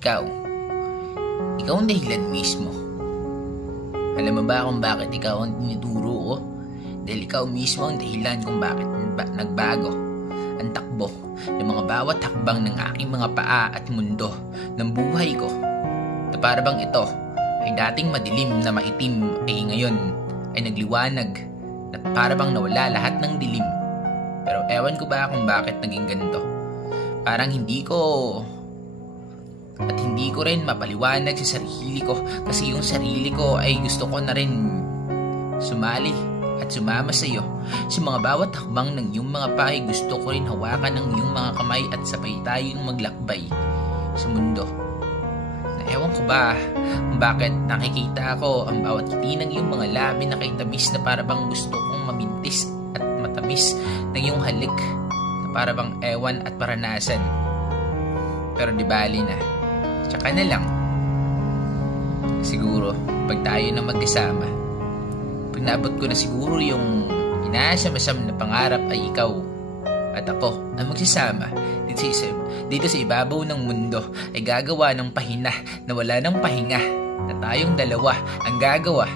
Ikaw. Ikaw ang dahilan mismo. Alam mo ba kung bakit ikaw ang tinuturo ko? Dahil ikaw mismo ang dahilan kung bakit nagbago ang takbo ng mga bawat hakbang ng aking mga paa at mundo ng buhay ko. Na para bang ito ay dating madilim na maitim ay ngayon ay nagliwanag na para bang nawala lahat ng dilim. Pero ewan ko ba kung bakit naging ganito. Parang hindi ko rin mapaliwanag sa sarili ko kasi yung sarili ko ay gusto ko na rin sumali at sumama sa iyo. Sa mga bawat hakbang ng iyong mga pahay, gusto ko rin hawakan ng iyong mga kamay at sabay tayong maglakbay sa mundo. Na ewan ko ba kung bakit nakikita ko ang bawat ngiti ng iyong mga labi na kay tamis na para bang gusto kong mamintis at matamis ng iyong halik na para bang ewan at paranasan. Pero di bali na. Tsaka na lang. Siguro, pag tayo na magkasama, pag naabot ko na siguro yung inaasam-asam na pangarap ay ikaw at ako ang magsasama dito sa ibabaw ng mundo ay gagawa ng pahina na wala ng pahinga na tayong dalawa ang gagawa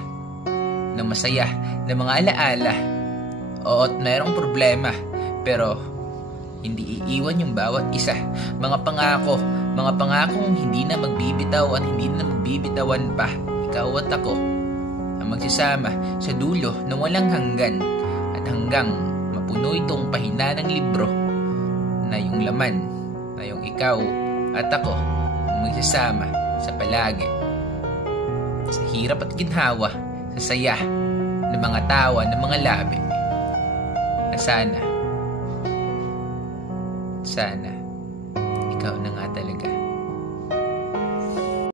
ng masaya na mga alaala. Oo, at mayroong problema pero hindi iiwan yung bawat isa. Mga pangakong hindi na magbibitaw at hindi na magbibitawan pa. Ikaw at ako ang magsasama sa dulo ng walang hanggan at hanggang mapuno itong pahina ng libro na yung laman na yung ikaw at ako ang magsasama sa palagi. Sa hirap at ginhawa, sa saya ng mga tawa ng mga labi. Na sana ikaw na nga